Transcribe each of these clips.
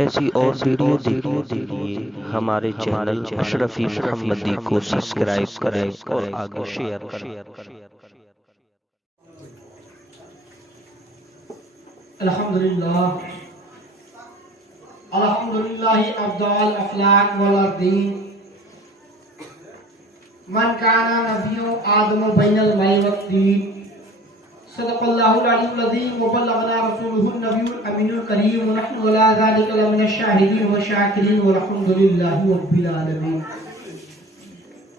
ایسی اور ویڈیو دیکھنے کے لیے ہمارے چینل اشرفی محمدی کو سبسکرائب کریں اور آگے شیئر کریں۔ الحمدللہ افضل افلاک والدین من کانا نبی آدم بین الماء والطین صدق اللہ العلی العظیم وبلغنا رسولہ النبی الامین الکریم ونحن علی ذلک لمن الشاہدین والشاکرین والحمد للہ رب العالمین۔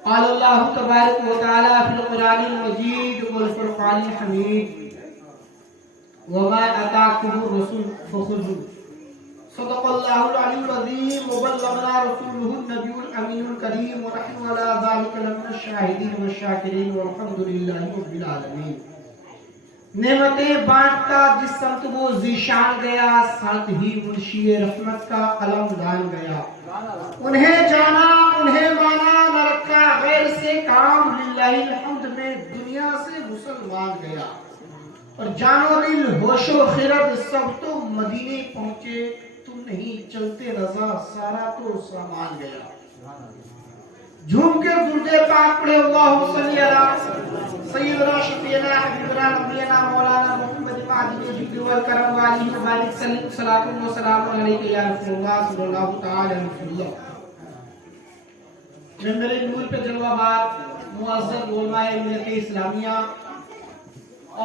قال اللہ تبارک و تعالی فی القرآن المجید والفرقان الحمید وما آتاکم الرسول فخذوه صدق اللہ العلی العظیم وبلغنا رسولہ النبی الامین الکریم ونحن علی ذلک لمن الشاہدین والشاکرین والحمد للہ رب العالمین۔ نعمتیں بانٹتا جس سمت وہ ذیشان گیا، ساتھ ہی منشی رحمت کا قلم دان گیا۔ انہیں جانا انہیں مانا، نہ رکھا غیر سے کام، للہ الحمد میں دنیا سے مسلمان گیا۔ اور جان و دل ہوش و خرد سب تو مدینے پہنچے، تم نہیں چلتے رضا سارا تو سامان گیا۔ جھوم کے درود پاک پڑھے اللہم صلی علی سیدنا شفیعنا حبیبنا نبینا مولانا محمد معدن الجود والکرم وعلیہ وبارک سلم صلاۃ و سلام علیک یا رسول اللہ صلی اللہ تعالی علیہ وسلم۔ ممبر نور پہ جلوہ بار معزز علماء ملت اسلامیہ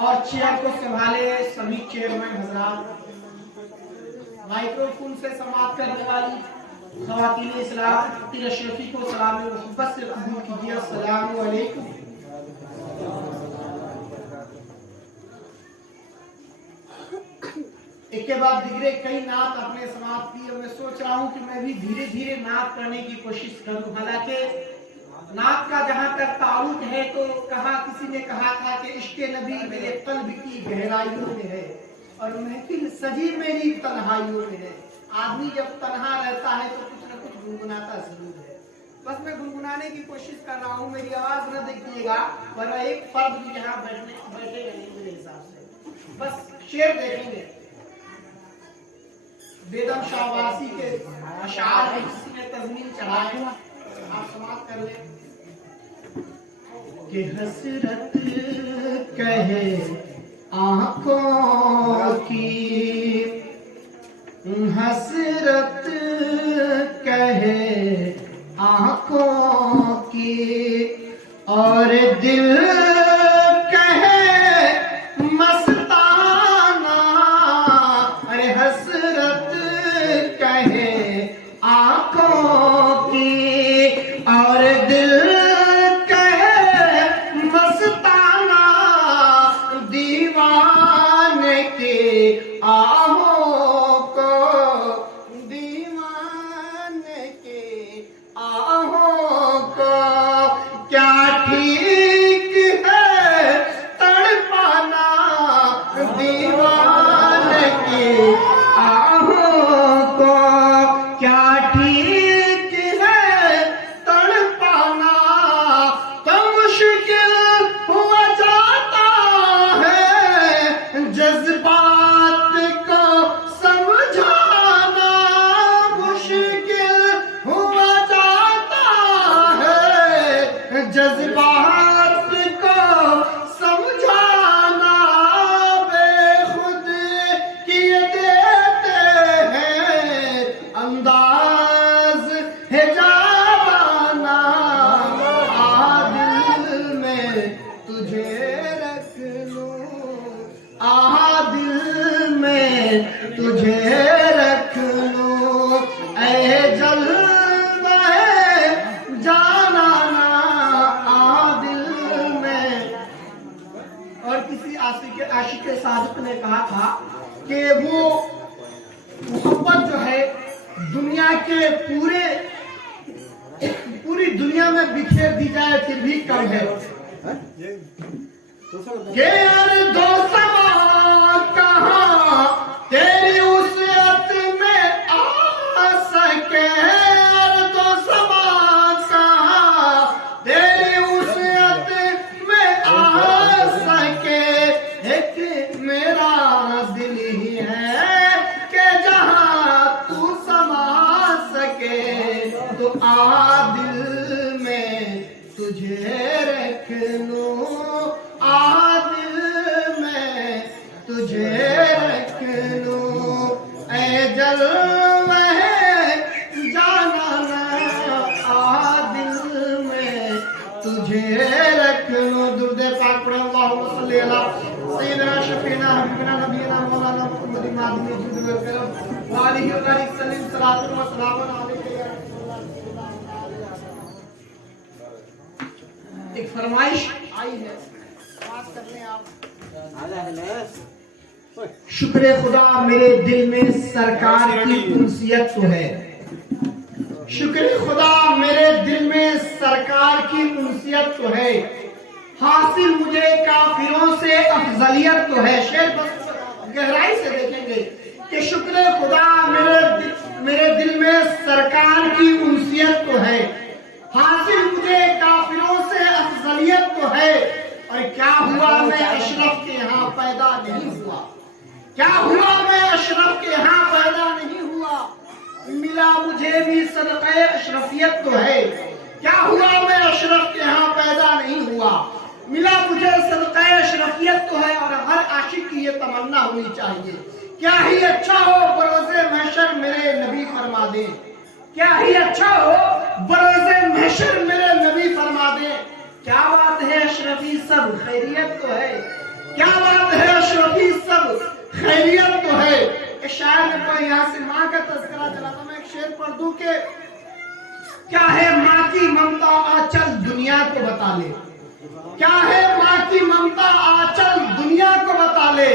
اور چیئر کو سنبھالے سبھی چیئرمین حضرات، مائکروفون سے سماعت کرنے والی خواتین اسلام، تیر اشرفی کو سلام محبت سے قبول کیجیے، السلام علیکم۔ ایک کے بعد دیگرے کئی نعت اپنے سماعت کی، اور میں سوچ رہا ہوں کہ میں بھی دھیرے دھیرے نعت کرنے کی کوشش کروں۔ حالانکہ نعت کا جہاں تک تعلق ہے تو کسی نے کہا تھا کہ عشق نبی میرے قلب کی گہرائیوں میں ہے اور محفل سجی میری تنہائیوں میں ہے۔ آدمی جب تنہا رہتا ہے تو کچھ نہ کچھ گنگناتا ضرور ہے۔ بس میں گنگنانے کی کوشش کر رہا ہوں، میری آواز نہ دیکھیے گا ورنہ ایک فرد بھی یہاں بیٹھے گا نہیں میرے حساب سے۔ بس شعر دیکھیں گے، بیدم شاہ واسی کے اشعار ہے، کسی نے تضمین چڑھائے، آپ سماعت کر لیں۔ کہ حسرت کہے آنکھوں کی، حسرت کہے آنکھوں کی، اور دل کہے مستانہ، ارے حسرت کہے آنکھوں کی اور دل کہے مستانہ، دیوانے کے آہوں کو، دیوانے کے آہوں کو، کیا ٹھیک ہے تڑپانا، دیوانے کے آہوں کو، کیا ٹھیک ہے تڑپانا، تو مشکل ہوا جاتا ہے جذبات کو سمجھانا، مشکل ہوا جاتا ہے جذبات کو سمجھانا، بے خود کیے دیتے ہیں انداز حجابانہ، دل میں تجھے رکھ لوں، دل میں تجھے رکھ لوں، اے جلوہ جانانا، دل میں۔ اور کسی عاشق صادق نے کہا تھا کہ وہ محبت جو ہے دنیا کے پوری دنیا میں بکھیر دی جائے پھر بھی کم ہے، کہ ار دو سما کہاں تیری وسعت میں آ سکے، ار دو سما کہاں تیری وسعت میں آ سکے، ایک میرا دل ہی ہے کہ جہاں تو अगर वह जाना ना दिल में तुझे रख लो। दुर्द पाक पढ़ो अल्लाहुम्मा सल्ली अला सय्यिदना शफीना हबीबना नबीना मौलाना मुहम्मद मादनी जुद वल करम व आलिहि व सल्लम सलातु व सलामुन अलैका या एक फरमाइश आई है, बात कर लें आप। शुक्र खुदा मेरे दिल में सरकार की उनसियत तो है। शुक्र खुदा मेरे दिल में सरकार की उनसियत तो है। हासिल मुझे काफिरों से अफजलियत तो है। शेर बस गहराई से देखेंगे कि शुक्र खुदा मेरे दिल में सरकार की उनसियत तो है। हासिल मुझे काफिरों से अफजलियत तो है। और क्या हुआ मैं अशरफ के यहाँ पैदा नहीं हुआ। क्या हुआ मैं अशरफ के यहाँ पैदा नहीं हुआ। मिला मुझे भी सदक़े अशरफियत तो है। क्या हुआ मैं अशरफ के यहाँ पैदा नहीं हुआ। मिला मुझे सदक़े अशरफियत तो है। और हर आशिक की ये तमन्ना होनी चाहिए, क्या ही अच्छा हो बरोज़े महशर मेरे नबी फरमा दे। क्या ही अच्छा हो बरोज़े महशर मेरे नबी फरमा दे। क्या बात है अशरफी सब खैरियत तो है। क्या बात है अशरफी सब खैरियत तो है। इस शायर ने कोई यहाँ से माँ का तज़किरा चला, तो मैं एक शेर पढ़ दूं कि क्या है माँ की ममता आंचल दुनिया को बता ले। क्या है माँ की ममता आंचल दुनिया को बता ले।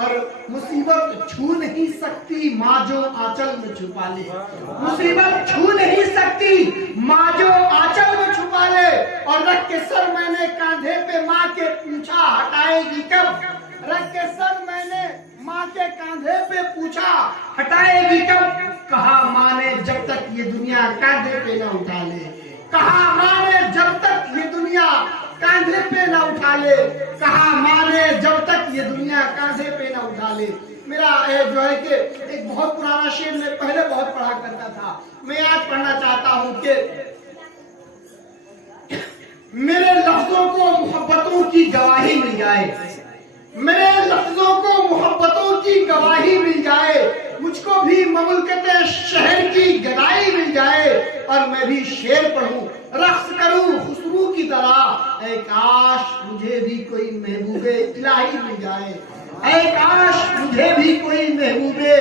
और मुसीबत छू नहीं सकती माँ जो आंचल में छुपा ले। मुसीबत छू नहीं सकती माँ जो आंचल में छुपा ले। और रख के सर मैंने कांधे पे माँ के पूछा हटाएगी कब। रख के सर मैंने माँ के कांधे पे पूछा हटाएगी कब। कहा माँ ने जब तक ये दुनिया कांधे पे न उठा ले। कहा माँ ने जब तक ये दुनिया कांधे पे न उठा ले। कहा माँ ने जब तक ये दुनिया कांधे पे न उठा ले। मेरा जो है कि एक बहुत पुराना शेर मैं पहले बहुत पढ़ा करता था, मैं आज पढ़ना चाहता हूँ कि मेरे लफ्जों को मोहब्बतों की गवाही मिल जाए। मेरे लफ्जों को मोहब्बतों की गवाही मिल जाए। मुझको भी ममुलकत शहर की गदाई मिल जाए। और मैं भी शेर पढ़ूं रक्स करूं खुशबू की तरह। ऐ काश मुझे भी कोई महबूबे इलाही मिल जाए। ऐ काश मुझे भी कोई महबूबे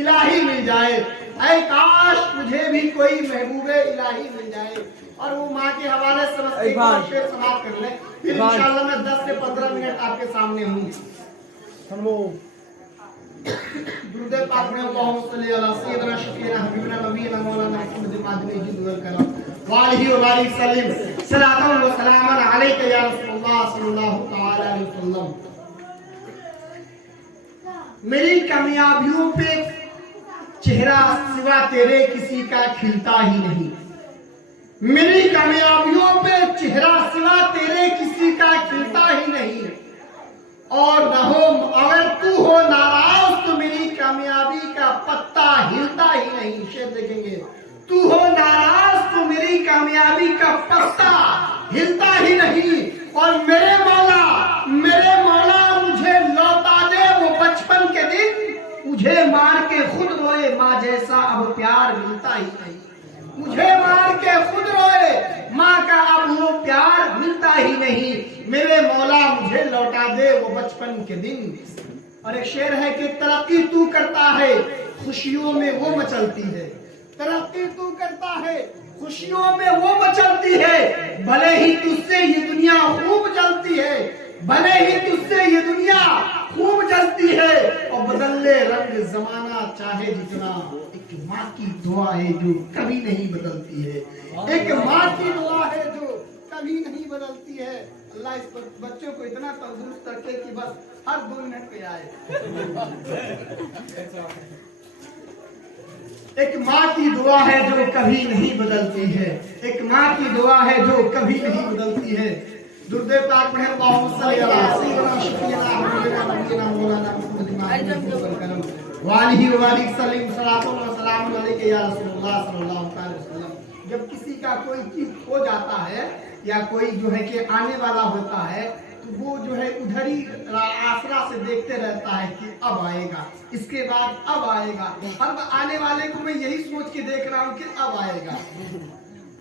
इलाही मिल जाए। ऐ काश मुझे भी कोई महबूबे इलाही मिल जाए। और वो माँ के हवाले से शेर समाप्त कर ले, फिर इंशाअल्लाह मैं 10 से 15 मिनट आपके सामने हूँ। दुरूद पाक में अल्लाहुम्मा सल्ली अला सय्यिदना शफीना हबीबना नबीना मौलाना मुहम्मद मादनी जुद वल करम व आलिहि व सल्लम सलातु व सलामुन अलैका या रसूलुल्लाह सल्लल्लाहु तआला अलैहि वसल्लम। मेरी कामयाबियों पे चेहरा सिवा तेरे किसी का खिलता ही नहीं। मेरी कामयाबियों पे चेहरा सिवा तेरे किसी का खिलता ही नहीं। और न हो अगर तू हो नाराज तो मेरी कामयाबी का पत्ता हिलता ही नहीं। शेर देखेंगे, तू हो नाराज तो मेरी कामयाबी का पत्ता हिलता ही नहीं। और मेरे मौला मुझे लौटा दे वो बचपन के दिन। मुझे मार के खुद रोए माँ जैसा अब प्यार मिलता ही नहीं। मुझे मार के खुद रोए माँ का अब वो प्यार मिलता ही नहीं। मेरे मौला मुझे लौटा दे वो बचपन के दिन। और एक शेर है कि तरक्की तू करता है खुशियों में वो मचलती है। तरक्की तू करता है खुशियों में वो मचलती है। भले ही तुझसे ये दुनिया खूब जलती है। भले ही तुझसे ये दुनिया खूब जलती है। और बदल ले रंग जमाना चाहे जितना। एक माँ की दुआ है जो कभी नहीं बदलती है। एक माँ की दुआ है जो कभी नहीं बदलती है। अल्लाह इस बच्चों को इतना तंदुरुस्त रखे कि बस हर 2 मिनट पे आए। एक माँ की दुआ है जो कभी नहीं बदलती है। एक माँ की दुआ है जो कभी नहीं बदलती है। दुरूद पाक पढ़े अल्लाहुम्मा सल्ली अला सय्यिदना शफीना हबीबना नबीना मौलाना मुहम्मद मादनी जुद वल करम व आलिहि व सल्लम सलातु व सलामुन अलैका या रसूलुल्लाह सल्लल्लाहु अलैहि वसल्लम। जब किसी का कोई चीज खो जाता है या कोई जो है कि आने वाला होता है तो वो जो है उधर ही आसरा से देखते रहता है कि अब आएगा, इसके बाद अब आएगा, अब आने वाले को मैं यही सोच के देख रहा हूँ कि अब आएगा।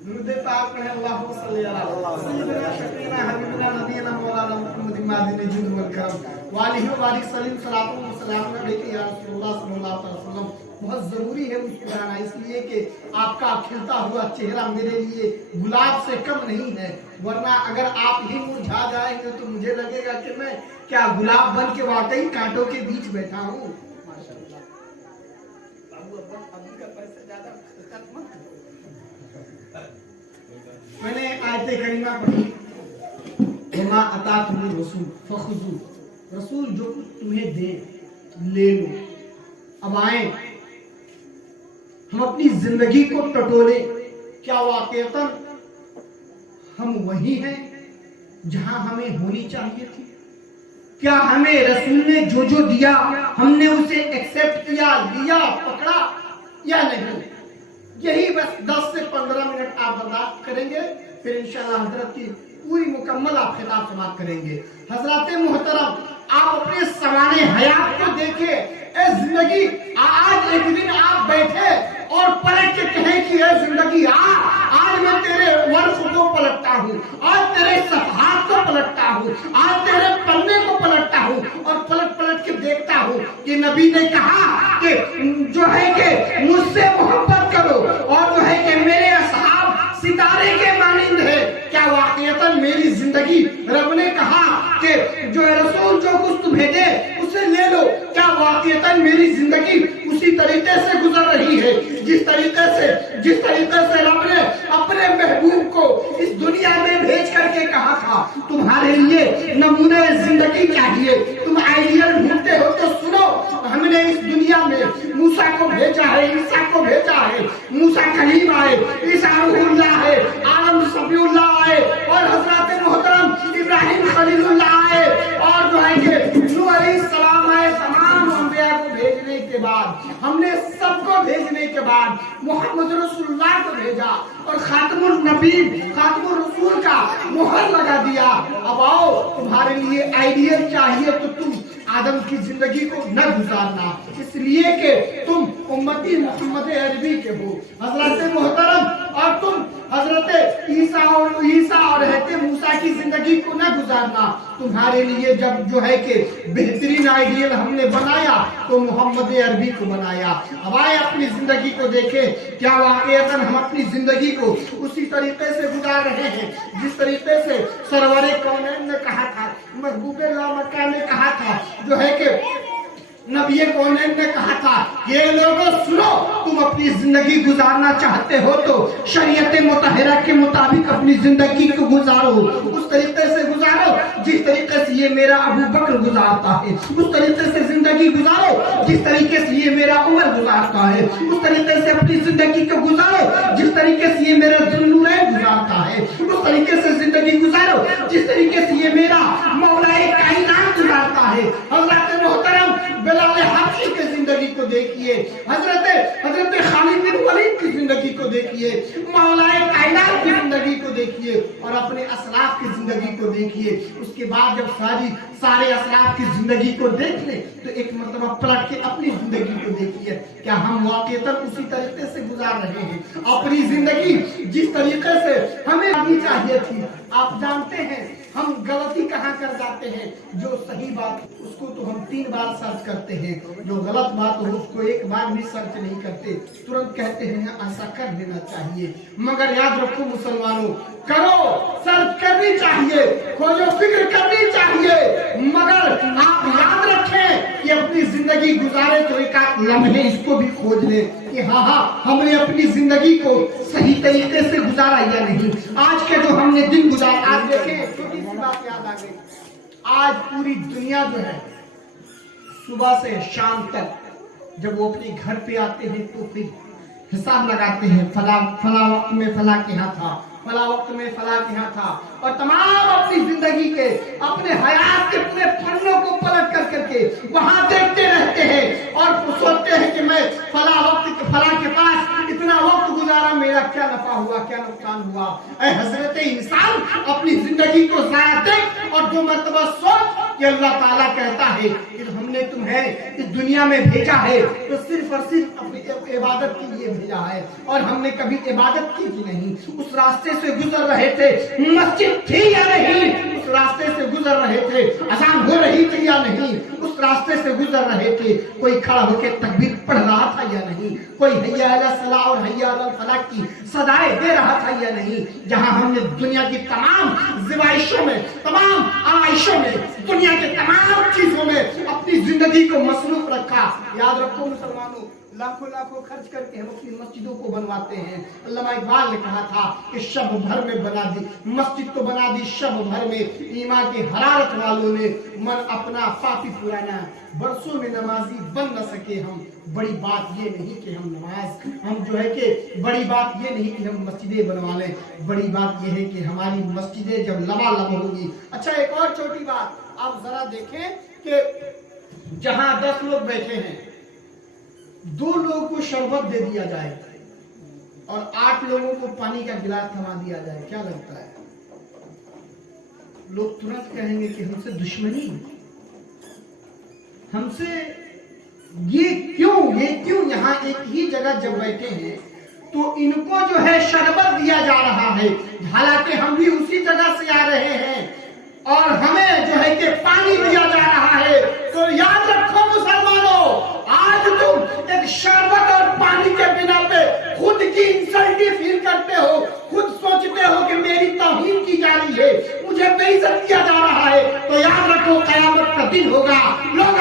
दुरूद पाक पढ़े, अल्लाहुम्मा सल्ली अला सय्यिदिना शफीना हबीबिना नबीना मौलाना मुहम्मद मादिन जुद वल करम वालिहि व बारिक सल्लिम सलातु व सलाम अलैहि या रसूलुल्लाह सल्लल्लाहु अलैहि वसल्लम। बहुत जरूरी है मुस्कुराना, इसलिए कि आपका खिलता हुआ चेहरा मेरे लिए गुलाब से कम नहीं है, वरना अगर आप ही मुरझा जाएंगे तो मुझे लगेगा कि मैं क्या गुलाब बन के वाकई कांटों के बीच बैठा हूँ। माशाअल्लाह। अभी का पैसा ज्यादा खर्च मत करो। मैंने आयत करीमा पढ़ी, वमा अताकुम रसूल फखुजू, रसूल जो तुम्हें दे ले लो। अब आए हम अपनी जिंदगी को टटोले, क्या वाकईतन हम वही हैं जहां हमें होनी चाहिए थी? क्या हमें रसूल ने जो जो दिया हमने उसे एक्सेप्ट किया, लिया, पकड़ा या नहीं? यही बस 10 से 15 मिनट आप बर्दाश्त करेंगे, फिर इंशाअल्लाह हजरत की पूरी मुकम्मल आप खिताब समाप्त करेंगे। हजरत मोहतरम, आप अपने सवाने हयात को देखे, जिंदगी आज एक दिन आप बैठे और पलट के कहें कि ये जिंदगी आज मैं तेरे वर्ष को पलटता हूँ, आज तेरे सफहात को पलटता हूँ, आज तेरे पन्ने को पलटता हूँ और पलट पलट के देखता हूँ कि नबी ने कहा कि जो है कि मुझसे मोहब्बत करो और जो है कि मेरे असहाब सितारे के मानिंद है। क्या वाकईतन मेरी जिंदगी रब ने कहा कि जो रसूल जो कुछ तुम भेजे उसे ले लो, क्या वाकईतन मेरी जिंदगी उसी तरीके से गुजर रही है जिस तरीके से रब ने अपने महबूब को इस दुनिया में भेज करके कहा था तुम्हारे लिए नमूने जिंदगी चाहिए, तुम आइडियल ढूंढते हो तो सुनो, हमने इस दुनिया में मूसा को भेजा है, ईसा को भेजा है, मूसा कलीम आए, ईसा रूहुल्लाह है, आदम सफीउल्लाह आए और हजरत मोहतरम इब्राहिम खलीलुल्लाह आए और जो है कि नूह अलैहिस्सलाम आए। तमाम अंबिया को भेजने के बाद, हमने सबको भेजने के बाद मोहम्मद रसूलुल्लाह को भेजा और खातमुल नबी खातमुल रसूल का मुहर लगा दिया। अब आओ, तुम्हारे लिए आइडियल चाहिए तो तुम आदम की जिंदगी को न गुजारना, इसलिए कि तुम उम्मती मोहम्मद अरबी के हो हजरत मोहतरम, और तुम हजरत ईसा और रहते मूसा की जिंदगी को न गुजारना। तुम्हारे लिए जब जो है कि बेहतरीन आइडियल हमने बनाया तो मोहम्मद अरबी को बनाया। अब आए अपनी जिंदगी को देखें, क्या वाकईतन हम अपनी जिंदगी को उसी तरीके से गुजार रहे हैं जिस तरीके से सरवरे कौनैन ने कहा था, महबूबे मक्का ने कहा था, जो है कि नबी कौनैन ने कहा था, ये लोगों सुनो, तुम अपनी जिंदगी गुजारना चाहते हो तो शरीयत मुतहरा के मुताबिक अपनी जिंदगी को गुजारो, उस तरीके से गुजारो जिस तरीके से ये मेरा अबू बकर गुजारता है, उस तरीके से जिंदगी गुजारो जिस तरीके से ये मेरा उमर गुजारता है, उस तरीके से अपनी जिंदगी को गुजारो जिस तरीके से ये मेरा जुल्लुरैन गुजारता है, उस तरीके से जिंदगी गुजारो जिस तरीके से ये मेरा मौलाए कायनात गुजारता है। हजरत मोहतरम बिलाल हबशी की जिंदगी को देखिए, हजरत खालिद बिन वलीद की जिंदगी को देखिए, मौलाए कायनात की जिंदगी को देखिए और अपने असलाफ की जिंदगी को देखिए। उसके बाद जब सारे असलाफ की जिंदगी को देख ले तो एक मर्तबा पलट के अपनी जिंदगी को देखिए, क्या हम वाकईतन उसी तरीके से गुजार रहे हैं अपनी जिंदगी जिस तरीके से हमें आनी चाहिए थी? आप जानते हैं हम गलती कहाँ कर जाते हैं, जो सही बात उसको तो हम 3 बार सर्च करते हैं, जो गलत बात हो उसको एक बार भी सर्च नहीं करते, तुरंत कहते हैं ऐसा कर देना चाहिए। मगर याद रखो मुसलमानों, करो, सर्च करनी चाहिए, खोजो, फिक्र करनी चाहिए, मगर आप याद रखें कि अपनी जिंदगी गुजारे तो एक आध लम्हे इसको भी खोज ले कि हाँ हमने अपनी जिंदगी को सही तरीके से गुजारा या नहीं। आज के जो हमने दिन गुजारा, आज देखें छोटी सी बात याद आ गई, आज पूरी दुनिया जो है सुबह से शाम तक जब वो अपने घर पे आते हैं तो फिर हिसाब लगाते हैं, फला वक्त में फला के यहाँ था, फला वक्त में फला के यहाँ था, और तमाम अपनी जिंदगी के अपने हयात के पूरे पन्नों को पलट कर करके वहां देखते रहते हैं और सोचते हैं कि मैं फला वक्त फला के पास इतना वक्त गुजारा, मेरा क्या नफा हुआ, क्या नुकसान हुआ। ऐ हजरत इंसान, अपनी जिंदगी को ज़ाया देख और 2 मरतबा सोच कि अल्लाह ताला कहता है कि हमने तुम्हें इस दुनिया में भेजा है तो सिर्फ और सिर्फ अपनी इबादत के लिए भेजा है, और हमने कभी इबादत की कि नहीं। उस रास्ते से गुजर रहे थे, मस्जिद थी या नहीं, उस रास्ते से गुजर रहे थे, अज़ान हो रही थी या नहीं, उस रास्ते से गुजर रहे थे, कोई खड़ा होकर तकबीर पढ़ रहा था या नहीं, कोई हय्या अला सलाह और हय्या अला फलाह की सदाएं दे रहा था या नहीं। जहां हमने दुनिया की तमाम ज़िबाइशों में, तमाम आइशों में, दुनिया के तमाम चीजों में अपनी जिंदगी को मसरूफ रखा। याद रखो मुसलमानों, लाखों लाखों खर्च करके हम अपनी मस्जिदों को बनवाते हैं। अल्लामा इकबाल ने कहा था कि शब भर में बना दी मस्जिद, तो बना दी शब भर में ईमान की हरारत वालों ने, मन अपना पापी पुराना, बरसों में नमाजी बन न सके हम। बड़ी बात ये नहीं कि हम जो है कि बड़ी बात ये नहीं कि हम मस्जिदें बनवा लें, बड़ी बात ये है कि हमारी मस्जिदें जब लबालब होगी। अच्छा, एक और छोटी बात आप जरा देखें कि जहां 10 लोग बैठे हैं, 2 लोगों को शरबत दे दिया जाए और 8 लोगों को पानी का गिलास थमा दिया जाए, क्या लगता है? लोग तुरंत कहेंगे कि हमसे दुश्मनी, हमसे ये क्यों यहाँ एक ही जगह जब बैठे हैं तो इनको जो है शरबत दिया जा रहा है, हालांकि हम भी उसी जगह से आ रहे हैं और हमें जो है कि पानी दिया जा रहा है। तो याद रखो मुसलमानों, आज तुम एक शरबत और पानी के बिना पे खुद की इंसल्टी फील करते हो, खुद सोचते हो कि मेरी तौहीन की जा रही है, मुझे बेइज्जत किया जा रहा है। तो याद रखो कयामत का दिन होगा, लोग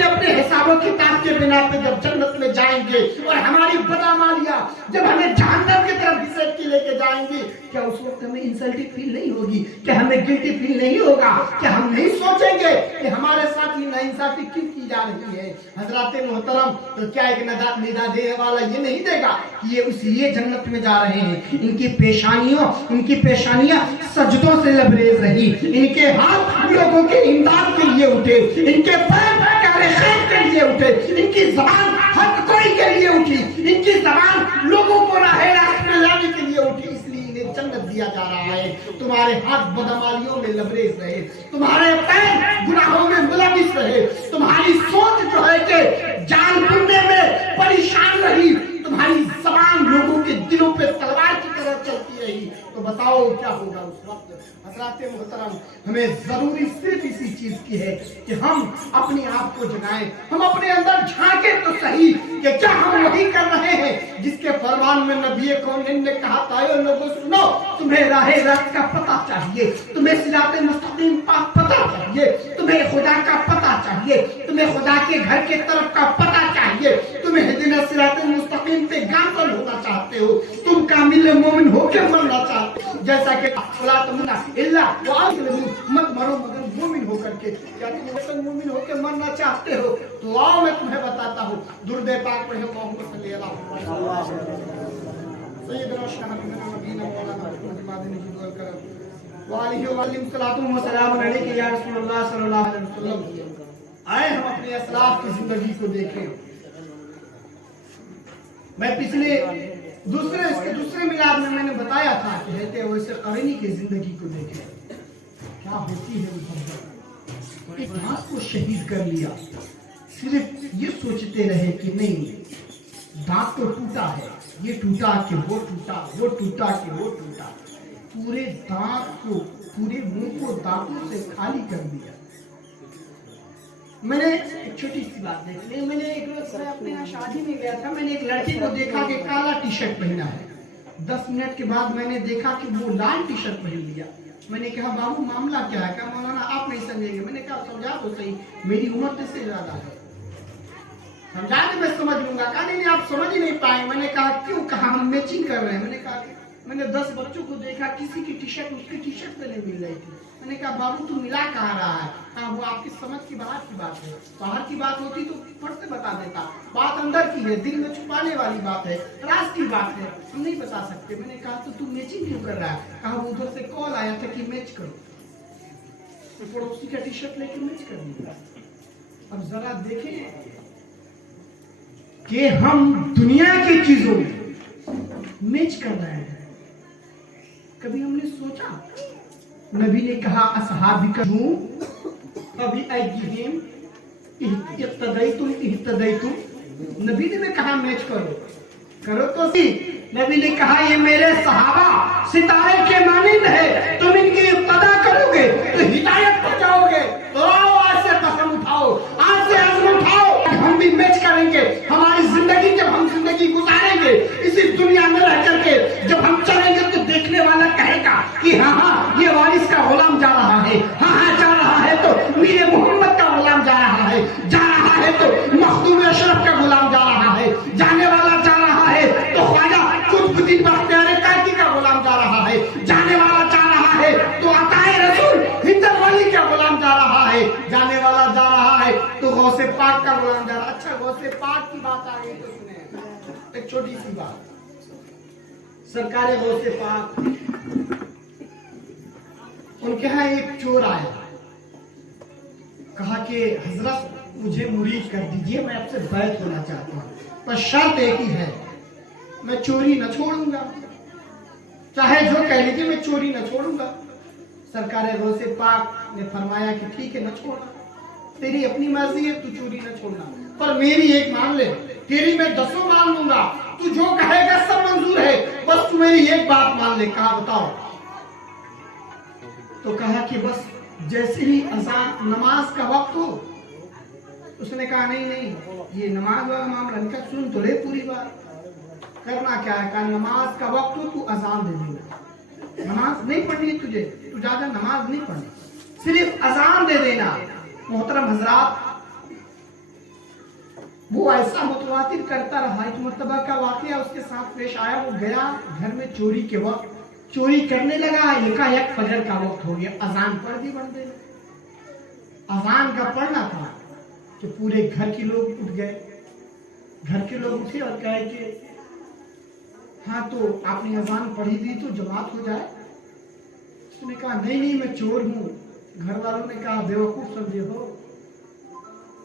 अपने हिसाबों किताब के बिना पे जब जन्नत में जाएंगे और हमारी बदअमालियां जब हमें जहन्नम की तरफ घसीट के लेके जाएंगी, क्या उस वक्त हमें इंसल्टी फील नहीं होगी? क्या हमें गिल्टी फील नहीं होगा? क्या हम नहीं सोचेंगे कि हमारे साथ ही नाइंसाफी क्यों की जा रही है? हजरात मोहतरम, तो क्या एक निदा देने वाला ये नहीं देगा कि ये इसलिए जन्नत में जा रहे हैं? इनकी पेशानियां सजदों से लबरेज रही, इनके हाथ लोगों के इमदाद के लिए उठे, इनके पैर खैर के लिए उठे, इनकी ज़बान हर कोई के लिए उठी, इनकी ज़बान लोगों को राहे रास्त में लाने के लिए उठी, इसलिए इन्हें जन्नत दिया जा रहा है। तुम्हारे हाथ बदअमालियों में लबरेज रहे, तुम्हारे पैर गुनाहों में मुलविस रहे, तुम्हारी सोच जो है कि जान बुनने में परेशान रही, तुम्हारी ज़बान लोगों के दिलों पे तलवार की तरह चलती रही, तो बताओ क्या होगा उस वक्त? हज़रात मोहतरम, हमें जरूरी सिर्फ इसी चीज की है कि हम अपने आप को जगाएं, हम अपने अंदर झांके तो सही कि क्या हम वही कर रहे हैं जिसके फरमान में नबी कौनैन ने कहा था, लोगों सुनो, तुम्हें राहे रास्त का पता चाहिए, तुम्हें सिराते मुस्तकीम पता चाहिए, तुम्हें खुदा का पता चाहिए, तुम्हें खुदा के घर के तरफ का पता चाहिए, तुम्हें हिदायत सिराते मुस्तकीम पे गामज़न होना चाहते हो, तुम कामिल मोमिन होकर मरना चाहते हो, जैसा कि मत मरो मगर मोमिन होकर के, यानी मोमिन होकर मरना चाहते हो तो आओ मैं तुम्हें बताता हूँ। दुरूद पाक पढ़े मोहम्मद सल्लल्लाहु अलैहि वसल्लम, सय्यदना शहदना नबीना मौलाना या रसूलुल्लाह सल्लल्लाहु अलैहि वसल्लम। आए हम अपने असलाफ की जिंदगी को देखें। मैं पिछले दूसरे मिलाद में मैंने बताया था कि कहते वैसे करीनी की जिंदगी को देखें, क्या होती है मुहब्बत। एक घास को शहीद कर लिया, सिर्फ ये सोचते रहे कि नहीं दांत तो टूटा है, ये टूटा कि वो टूटा, वो टूटा कि वो टूटा, पूरे दांत को, पूरे मुंह को दांतों से खाली कर दिया। मैंने एक छोटी सी बात देख ली, मैंने एक रोज अपने यहाँ शादी में गया था, मैंने एक लड़के को देखा कि काला टी शर्ट पहना है, 10 मिनट के बाद मैंने देखा कि वो लाल टी शर्ट पहन लिया। मैंने कहा बाबू मामला क्या है? कहा मौलाना आप नहीं समझेंगे। मैंने कहा समझा तो सही, मेरी उम्र से ज्यादा है, समझा दे मैं समझ लूंगा। कहा नहीं आप समझ ही नहीं पाए। मैंने कहा क्यों? कहा हम मैचिंग कर रहे हैं। मैंने कहा मैंने 10 बच्चों को देखा, किसी की टी शर्ट उसकी टी शर्ट पे नहीं मिल रही थी। मैंने कहा बाबू तू मिला कहाँ रहा है? कहा वो आपकी समझ की बाहर की बात है, बाहर की बात होती तो फट से बता देता, बात अंदर की है, दिल में छुपाने वाली बात है, राज की बात है, हम नहीं बता सकते। मैंने कहा तो तू मैचिंग क्यों कर रहा है? कहा वो उधर से कॉल आया था कि मैच करो, तो पड़ोसी का टी शर्ट लेके मैच कर दिया। अब जरा देखें कि हम दुनिया की चीजों में मैच कर रहे हैं। कभी हमने सोचा? नबी ने कहा असहाबिकहू अभी अय्यिहिम इह्तदैतुम। नबी ने कहा मैच करो तो सी। नबी ने कहा ये मेरे सहाबा सितारे के मानिंद है, तुम इनकी इक्तदा करोगे तो हिदायत पर जाओगे। तो आज से कसम उठाओ, आज से आज़म उठाओ, हम भी मैच करेंगे। हमारी जिंदगी जब हम जिंदगी गुजारेंगे इसी दुनिया में रह करके, जब हम चलेंगे तो देखने वाला कहेगा कि हाँ ये वारिस का गुलाम जा रहा है, हाँ जा रहा है तो मीर मोहम्मद का गुलाम जा रहा है तो मखदूम अशरफ का गुलाम जा रहा है, जाने वाला जा रहा है तो ख्वाजा कुतुबुद्दीन बख्तियार काकी का गुलाम जा रहा है, जाने वाला जा रहा है तो अताए रसूल हिंदल वली का गुलाम जा रहा है, जाने वाला जा रहा है तो गौसे पाक का गुलाम जा रहा है। अच्छा, गौसे पाक की बात आ गई तो सुने एक छोटी सी बात। सरकार गौसे पाक, उनके यहाँ एक चोर आया, कहा कि हजरत मुझे मुरीद कर दीजिए, मैं आपसे बैत होना चाहता हूँ, पर शर्त एक ही है, मैं चोरी न छोड़ूंगा, चाहे जो कह लीजिए मैं चोरी न छोड़ूंगा। सरकार गौसे पाक ने फरमाया कि ठीक है न छोड़ना, तेरी अपनी मर्जी है, तू चोरी न छोड़ना, पर मेरी एक मान ले, तेरी मैं 10 मान लूंगा, तू जो कहेगा सब मंजूर है, बस तू मेरी एक बात मान ले। कहा बताओ? तो कहा कि बस जैसे ही अज़ान नमाज का वक्त हो। उसने कहा नहीं ये नमाज वाला मामला नहीं, सुन तो ले पूरी बात। करना क्या है? कहा नमाज का वक्त हो, तू अज़ान दे देना, नमाज नहीं पढ़नी तुझे, तू ज्यादा नमाज नहीं पढ़नी, सिर्फ अज़ान दे देना। मोहतरम हजरात, वो ऐसा मुतवातिर करता रहा। एक मर्तबा का वाकया उसके साथ पेश आया। वो गया घर में चोरी के वक्त, चोरी करने लगा, एकाएक फजर का वक्त हो गया, अजान पढ़ दी बंदे ने। अजान का पढ़ना था कि पूरे घर के लोग उठ गए। घर के लोग उठे और कहे कि हाँ तो आपने अजान पढ़ी दी तो जमात हो जाए। उसने कहा नहीं मैं चोर हूँ। घर वालों ने कहा बेवकूफ समझे हो,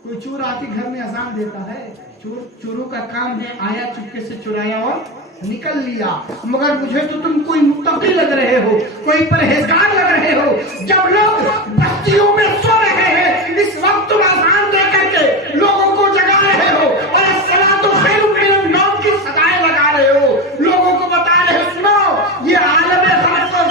कोई चोर आके घर में अजान देता है? चोरों का काम है आया चुपके से चुराया और निकल लिया। मगर मुझे तो तुम कोई मुत्तकी लग रहे हो, कोई परहेजगार लग रहे हो। जब लोग बस्तियों में सो रहे हैं इस वक्त तुम अजान दे करके लोगों को जगा रहे हो और अस्सलातु खैरुम मिनन नौम की सदाएं लगा रहे हो। लोगों को बता रहे हो सुनो ये आलम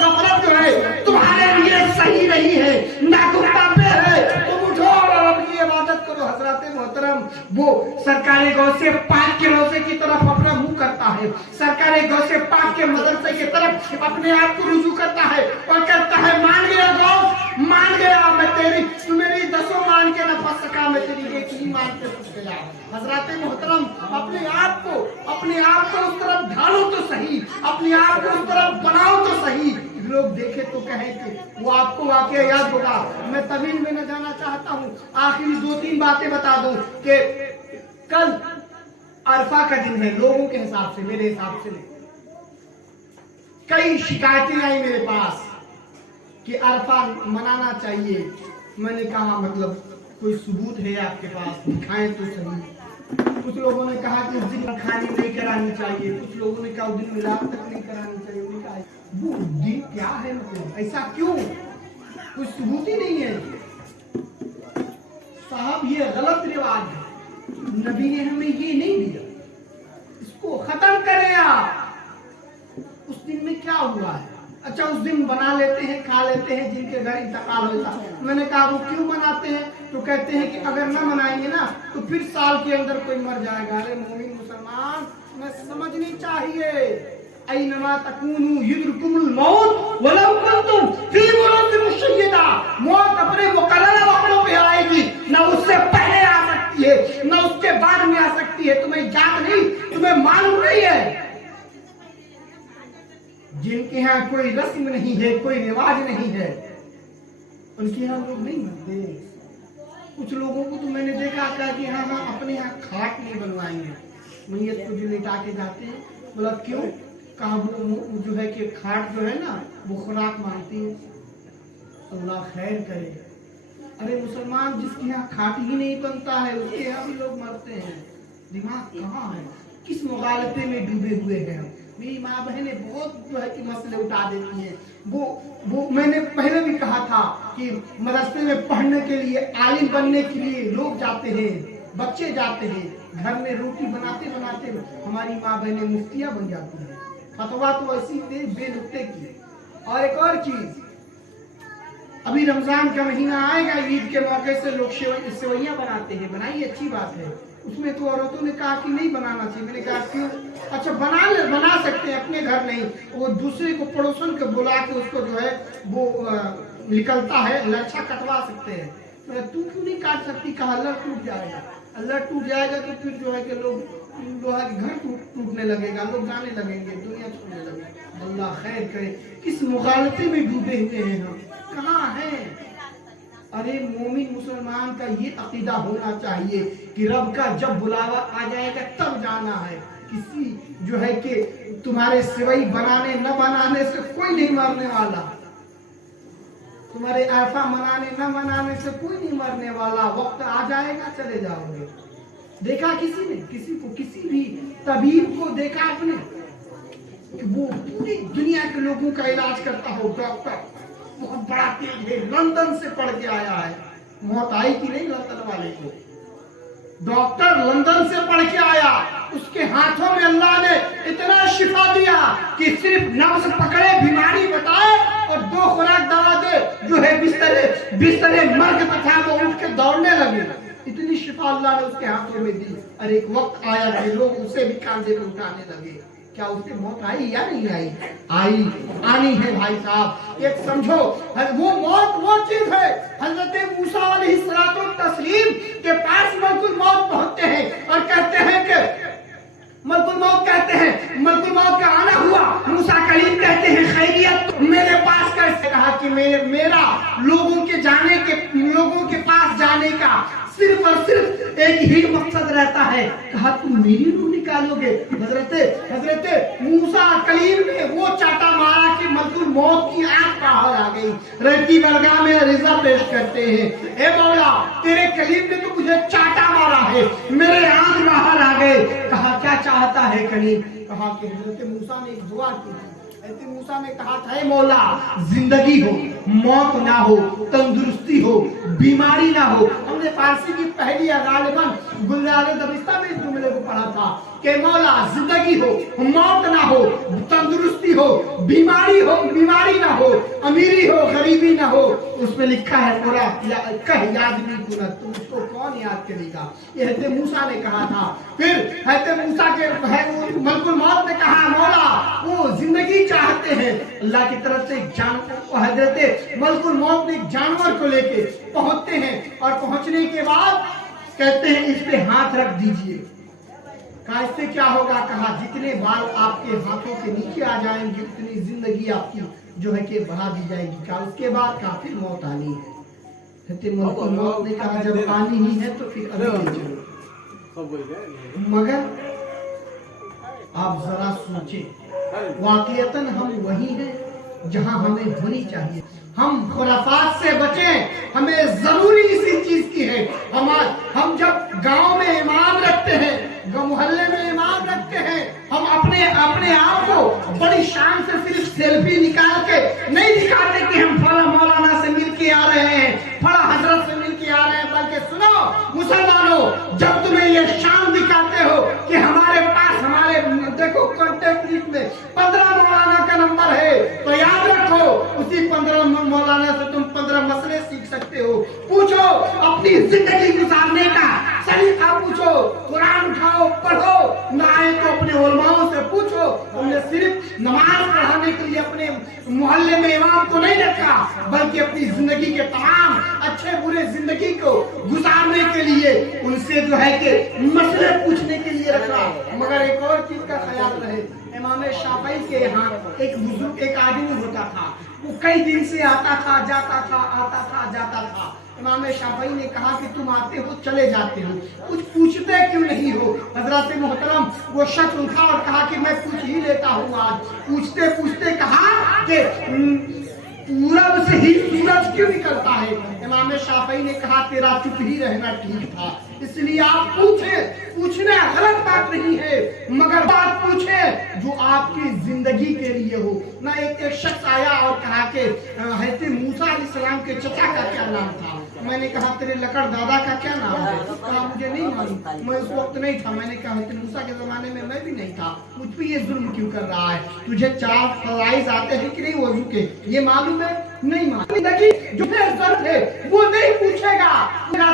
गफलत जो है तुम्हारे लिए सही नहीं है, नाकुताबे है, तुम उठो और रब की इबादत करो। हजरत मोहतरम वो सरकारी गौसे पाक के रोजे की तरफ अपना मुंह करता है, सरकारी गौसे पाक के मदरसे की तरफ अपने आप को रुजू करता है और कहता है मान गया गौस, मान गया मैं तेरी, तू मेरी 10 मान के न फंस सका, मैं तेरी एक ही मान के फंस गया। हजरत मोहतरम अपने आप को उस तरफ ढालो तो सही, अपने आप को उस तरफ बनाओ तो सही, लोग देखे तो कहें कि वो आपको वाकया याद होगा। मैं तवील में न जाना चाहता हूँ, आखिरी 2-3 बातें बता दूं कि कल अरफा का दिन है। लोगों के हिसाब से, मेरे हिसाब से नहीं, कई शिकायतें आई मेरे पास कि अरफा मनाना चाहिए। मैंने कहा मतलब कोई सबूत है आपके पास, दिखाएं तो सही। कुछ लोगों ने कहा कि उस दिन खानी नहीं करानी चाहिए, कुछ लोगों ने कहा उस दिन मिलाप तक नहीं करानी चाहिए। वो दिन क्या है, मतलब ऐसा क्यों? कोई सबूत ही नहीं है साहब, ये गलत रिवाज है, नबी ने हमें ये नहीं दिया, इसको खत्म करें आप। उस दिन में क्या हुआ है? अच्छा उस दिन बना लेते हैं, खा लेते हैं जिनके घर इंतकाल होता। मैंने कहा वो क्यों मनाते हैं? तो कहते हैं कि अगर ना मनाएंगे ना तो फिर साल के अंदर कोई मर जाएगा। अरे मोमिन मुसलमान, तुम्हें समझनी चाहिए ऐनमा तकूनु युद्रकुमुल मौत वलौ कुंतुम फी बुरूजिन मुशय्यदा। मौत अपने मुकर्रर वक्तों पे आएगी, ना उससे पहले आ सकती है ना उसके बाद में आ सकती है। तुम्हें याद नहीं, तुम्हें मालूम नहीं है? जिनके यहाँ कोई रस्म नहीं है, कोई रिवाज नहीं है, उनके यहाँ लोग नहीं मरते। कुछ लोगों को तो मैंने देखा था कि हाँ अपने यहाँ खाट नहीं बनवाएंगे, मैयत को जो लेटा के जाते हैं। बोला क्यों? कहा वो जो है कि खाट जो है ना वो खुराक मांगती है, अल्लाह खैर करे। अरे मुसलमान, जिसके यहाँ खाट ही नहीं बनता है उसके यहाँ भी लोग मरते हैं। दिमाग कहाँ है? किस मुगालते में डूबे हुए हैं हम? मेरी माँ बहनें बहुत जो है कि मसले उठा देती हैं। वो मैंने पहले भी कहा था कि मदरसे में पढ़ने के लिए, आलिम बनने के लिए लोग जाते हैं, बच्चे जाते हैं, घर में रोटी बनाते बनाते हमारी माँ बहनें मुफ्तियाँ बन जाती हैं। फतवा तो ऐसी बेनुक्ते की। और एक और चीज, अभी रमजान का महीना आएगा, ईद के मौके से लोग सेवइयां बनाते हैं, बनाइए, अच्छी बात है। उसमें तो औरतों ने कहा कि नहीं बनाना चाहिए। मैंने कहा क्यों? अच्छा बना सकते हैं, अपने घर नहीं, वो दूसरे को, पड़ोसन को बुला के उसको जो है वो निकलता है, लच्छा कटवा सकते हैं। तो तू क्यों नहीं काट सकती? कहा अल्लाह टूट जाएगा। अल्लाह टूट जाएगा तो फिर जो है कि लोग घर टूटने लगेगा, लोग जाने लगेंगे, दुनिया छोड़ने लगेगी। अल्लाह खैर करे। किस मुगालते में डूबे हुए हैं हम, कहाँ हैं? अरे मोमिन मुसलमान का ये अकीदा होना चाहिए कि रब का जब बुलावा आ जाएगा तब जाना है। किसी जो है कि तुम्हारे सेवई बनाने न बनाने से कोई नहीं मरने वाला, तुम्हारे आफा मनाने न मनाने से कोई नहीं मरने वाला। वक्त आ जाएगा, चले जाओगे। देखा किसी ने, किसी को, किसी भी तबीब को देखा आपने कि वो पूरी दुनिया के लोगों का इलाज करता हो, डॉक्टर बहुत बड़ा तेज है, लंदन से पढ़ के आया है। मौत आई कि नहीं लंदन वाले को? डॉक्टर लंदन से पढ़ के आया, उसके हाथों में अल्लाह ने इतना शिफा दिया कि सिर्फ नब्ज पकड़े, बीमारी बताए और 2 खुराक दवा दे, जो है बिस्तरे मर्ग तथा वो उठ के दौड़ने लगे। इतनी शिफा अल्लाह ने उसके हाथों में दी। और एक वक्त आया कि लोग उसे भी कांधे पे उठाने लगे। क्या उसकी मौत आई या नहीं आई? आई, आनी है भाई साहब। एक समझो, वो मौत वो चीज है। हजरत मूसा अलैहिस्सलातु तस्लीम के पास मलकुल मौत पहुंचते हैं और कहते हैं कि मलकुल मौत कहते हैं, मलकुल मौत का आना हुआ। मूसा कलीम कहते हैं खैरियत मेरे पास कैसे? कहा कि मेरा लोगों के पास जाने का सिर्फ और सिर्फ एक ही मकसद रहता है। कहा तुम मेरी रूह निकालोगे? हजरत मूसा कलीम ने वो चाटा मारा कि मलकुल मौत की आंख बाहर आ गई। रब्बी बरगाह में रिजा पेश करते हैं, ए मौला तेरे कलीम ने तो मुझे चाटा मारा है, मेरे आंख बाहर आ गए। कहा क्या चाहता है कलीम? कहा कि हजरत मूसा ने एक दुआ की थी। मूसा ने कहा था, मौला जिंदगी हो, मौत ना हो, तंदुरुस्ती हो, बीमारी ना हो। हमने फारसी की पहली गालिबन गुलजार दबिस्ता में इस जुमले को पढ़ा था कि मौला जिंदगी हो, मौत ना हो, तंदुरुस्ती हो, बीमारी ना हो, अमीरी हो, गरीबी ना हो। उसमें लिखा है पूरा कह याद नहीं पूरा, तुम उसको कौन याद करेगा? ये हज़रत मूसा ने कहा था। फिर हज़रत मूसा के मलकुल मौत ने कहा मौला वो जिंदगी चाहते हैं। अल्लाह की तरफ से हज़रत मलकुल मौत ने जानवर को लेके पहुंचते हैं और पहुंचने के बाद कहते हैं इस पे हाथ रख दीजिए। कहा इससे क्या होगा? कहा जितने बाल आपके हाथों के नीचे आ जाएंगे उतनी जिंदगी आपकी जो है कि बढ़ा दी जाएगी। कहा उसके बाद कहा फिर मौत आनी है। मौत ने कहा जब आनी ही है तो फिर अभी चलो। मगर आप जरा सोचें, वाकईतन हम वही हैं जहां हमें होनी चाहिए। हम खुराफात से बचें, हमें जरूरी इसी चीज की है। हम जब गांव में इमाम रखते हैं, मोहल्ले में इमाम रखते हैं, हम अपने आप को बड़ी शान से सिर्फ सेल्फी निकाल के नहीं दिखाते कि हम फला मौलाना से मिल के आ रहे हैं, फला हजरत से मिल के आ रहे हैं। बल्कि सुनो मुसलमानों, जब तुम्हें ये शान दिखाते हो कि हमारे पास हमारे देखो कॉन्टेक्ट लिस्ट में 15 मौलाना का नंबर है, तो याद रखो उसी 15 मौलाना से तुम 15 मसले सीख सकते हो। पूछो अपनी जिंदगी गुजारने का सलीका, पूछो कुरान उठाओ पढ़ो, ना आए तो अपने उलमाओं से पूछो। हमने सिर्फ नमाज पढ़ाने के लिए अपने मोहल्ले में इमाम को नहीं रखा, बल्कि अपनी जिंदगी के तमाम अच्छे बुरे जिंदगी को गुजारने के लिए उनसे जो है कि मसले पूछने के लिए रखा। मगर एक और चीज का ख्याल रहे, इमाम शाफई के यहाँ एक बुजुर्ग एक आदमी होता था, वो कई दिन से आता था जाता था, आता था जाता था। इमाम शाफई ने कहा कि तुम आते हो चले जाते हो, कुछ पूछते क्यों नहीं हो? हजरत मोहतरम वो शख्स उठा और कहा कि मैं पूछ ही लेता हूँ। आज पूछते पूछते कहा कि पूरब से ही सूरज क्यों निकलता है? इमाम शाफई ने कहा तेरा चुप ही रहना ठीक था, इसलिए आप पूछे। पूछना गलत बात नहीं है, मगर बात पूछे जो आपकी जिंदगी के लिए हो। ना एक शख्स आया और कहा कि हज़रत मूसा अलैहिस्सलाम के चचा का क्या नाम था। मैंने कहा तेरे लकड़ दादा का क्या नाम है। कहा मुझे नहीं मालूम, मैं उस वक्त नहीं था। मैंने कहा हज़रत मूसा के ज़माने में मैं भी नहीं था, मुझ पे ये जुल्म क्यों कर रहा है। तुझे 4 फराइज़ आते हैं कि नहीं वज़ू के, ये मालूम है? नहीं मालूम। जिंदगी जो बेइज्जत है वो नहीं पूछेगा।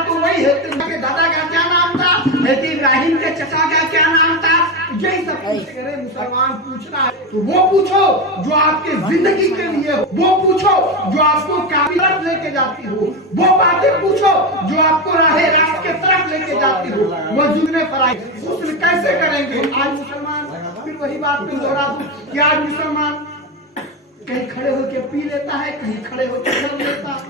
तो वही है तेरे दादा का क्या नाम था, हज़रत इब्राहिम के चचा का क्या नाम था, यही सब पूछे। मुसलमान पूछना है तो वो पूछो जो आपके जिंदगी के लिए हो, वो पूछो जो आपको काबिल लेके जाती हो, वो बातें पूछो जो आपको राहे रास्त के तरफ लेके जाती हो। वज़ू में फराइज़ गुस्ल कैसे करेंगे। आज मुसलमान, फिर वही बात पे दोहरा दूं कि आज मुसलमान कहीं खड़े होकर पी लेता है, कहीं खड़े होकर कर लेता,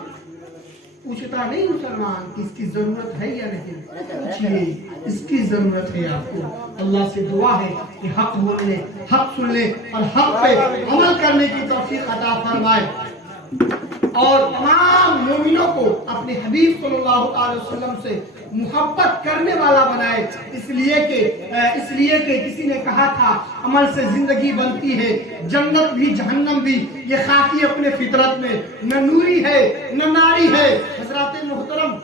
पूछता नहीं मुसलमान कि इसकी जरूरत है या नहीं। पूछिए, इसकी जरूरत है आपको। अल्लाह से दुआ है कि हक बोलने, हक सुनने और हक पे अमल करने की तौफीक अता फरमाए और तमाम मोमिनों को अपने हबीब सल्लल्लाहु अलैहि वसल्लम से मुहब्बत करने वाला बनाए। इसलिए कि किसी ने कहा था अमल से जिंदगी बनती है, जन्नत भी जहन्नम भी। ये खाकी अपने फितरत में न नूरी है न नारी है। हज़रात मोहतरम,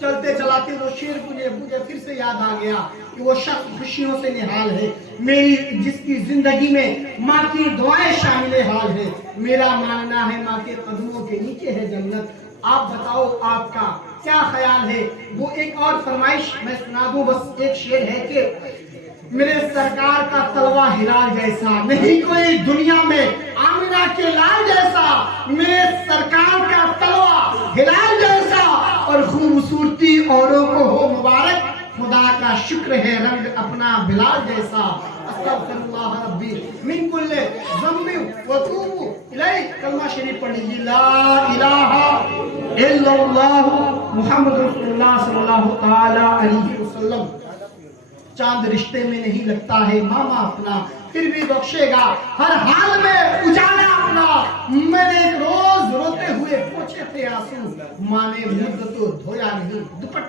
चलते चलाते वो शेर मुझे फिर से याद आ गया कि वो शख्स खुशियों से निहाल है मेरी, जिसकी जिंदगी में माँ की दुआएं शामिल हाल है। मेरा मानना है माँ के कदमों के नीचे है जन्नत। आप बताओ आपका क्या ख्याल है। वो एक और फरमाइश मैं सुना दूं, बस एक शेर है कि मेरे सरकार का तलवा हिलाल जैसा, नहीं कोई दुनिया में आमिना के लाल जैसा। मेरे सरकार का तलवा हिलाल जैसा और खूबसूरती औरों को हो मुबारक। खुदा का शुक्र है रंग अपना बिलाल जैसा। अस्तगफिरुल्लाह रब्बी मिन कुल्ले ज़म्बि व तूबु इलैहि। कलमा शरीफ पढ़ लीजिए, ला इलाहा इल्लल्लाह मुहम्मद रसूलुल्लाह सल्लल्लाहु तआला अलैहि वसल्लम। चांद रिश्ते में नहीं लगता है मामा अपना, फिर भी बख्शेगा हर हाल में उजाला अपना। मैंने एक रोज रोते हुए पोछे थे आंसू, माँ ने मुझ तो धोया नहीं, दुपट्टा